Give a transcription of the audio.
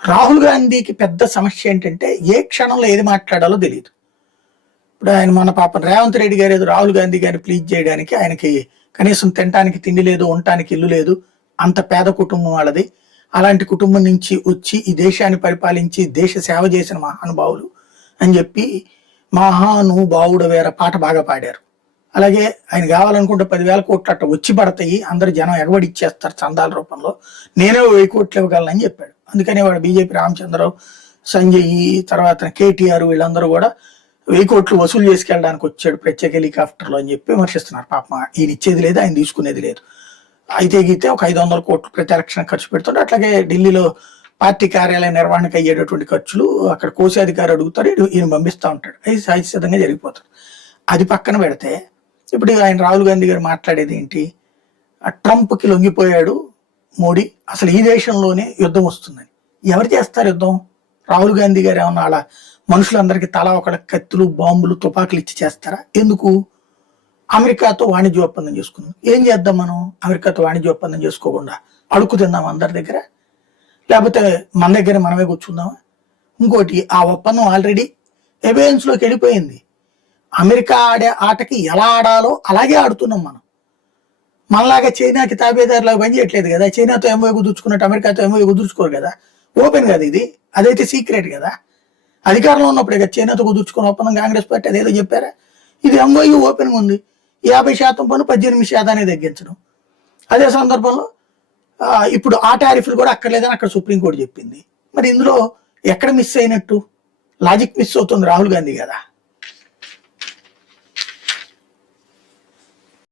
రాహుల్ గాంధీకి పెద్ద సమస్య ఏంటంటే ఏ క్షణంలో ఏది మాట్లాడాలో తెలియదు. ఇప్పుడు ఆయన మన పాపం రేవంత్ రెడ్డి గారు ఏదో రాహుల్ గాంధీ గారిని ప్లీజ్ చేయడానికి, ఆయనకి కనీసం తినడానికి తిండి లేదు, ఉండటానికి ఇల్లు లేదు, అంత పేద కుటుంబం వాళ్ళది. అలాంటి కుటుంబం నుంచి వచ్చి ఈ దేశాన్ని పరిపాలించి దేశ సేవ చేసిన మహానుభావులు అని చెప్పి మహానుభావుడు వేరే పాట బాగా పాడారు. అలాగే ఆయన కావాలనుకుంటే 10,000 కోట్లు అట్ట వచ్చి పడతాయి, అందరు జనం ఎగబడి ఇచ్చేస్తారు చందాల రూపంలో, నేనే 1000 కోట్లు ఇవ్వగలనని చెప్పాడు. అందుకనే వాడు బీజేపీ రామచంద్రరావు, సంజయ్, తర్వాత కేటీఆర్ వీళ్ళందరూ కూడా 1000 కోట్లు వసూలు చేసుకెళ్ళడానికి వచ్చాడు ప్రత్యేక హెలికాప్టర్లో అని చెప్పి విమర్శిస్తున్నారు. పాపం ఈయన ఇచ్చేది లేదు, ఆయన తీసుకునేది లేదు. అయితే గీతే ఒక 500 కోట్లు ప్రతి ఎలక్షన్ ఖర్చు పెడుతుంటే, అట్లాగే ఢిల్లీలో పార్టీ కార్యాలయ నిర్వహణకు అయ్యేటటువంటి ఖర్చులు అక్కడ కోశాధికారి అడుగుతారు, ఈయన పంపిస్తూ ఉంటాడు, అది సహజసిద్ధంగా జరిగిపోతుంది. అది పక్కన పెడితే ఇప్పుడు ఆయన రాహుల్ గాంధీ గారు మాట్లాడేది ఏంటి, ట్రంప్కి లొంగిపోయాడు మోడీ, అసలు ఈ దేశంలోనే యుద్ధం వస్తుందని. ఎవరు చేస్తారు యుద్ధం? రాహుల్ గాంధీ గారు ఏమన్నా అలా మనుషులందరికీ తలా ఒక కత్తులు, బాంబులు, తుపాకులు ఇచ్చి చేస్తారా? ఎందుకు? అమెరికాతో వాణిజ్య ఒప్పందం చేసుకుందాం. ఏం చేద్దాం మనం? అమెరికాతో వాణిజ్య ఒప్పందం చేసుకోకుండా అడుక్కు తిందాం అందరి దగ్గర, లేకపోతే మన దగ్గర మనమే కూర్చుందామా? ఇంకోటి, ఆ ఒప్పందం ఆల్రెడీ ఎవిడెన్స్లోకి వెళ్ళిపోయింది. అమెరికా ఆడే ఆటకి ఎలా ఆడాలో అలాగే ఆడుతున్నాం మనం. మనలాగా చైనాకి తాబేదారులాగా పనిచేయట్లేదు కదా. చైనాతో ఎంఓ కుదుర్చుకున్నట్టు అమెరికాతో ఎంఓ కుదుర్చుకోరు కదా. ఓపెన్ కదా ఇది, అదైతే సీక్రెట్ కదా. అధికారంలో ఉన్నప్పుడే కదా చైనాతో కుదుర్చుకున్న ఒప్పందం కాంగ్రెస్ పార్టీ అదేదో చెప్పారా. ఇది ఎంఓయూ ఓపెన్గా ఉంది. 50% పన్ను 18% తగ్గించడం. అదే సందర్భంలో ఇప్పుడు ఆ టారిఫ్లు కూడా అక్కర్లేదని అక్కడ సుప్రీంకోర్టు చెప్పింది. మరి ఇందులో ఎక్కడ మిస్ అయినట్టు? లాజిక్ మిస్ అవుతుంది రాహుల్ గాంధీ కదా.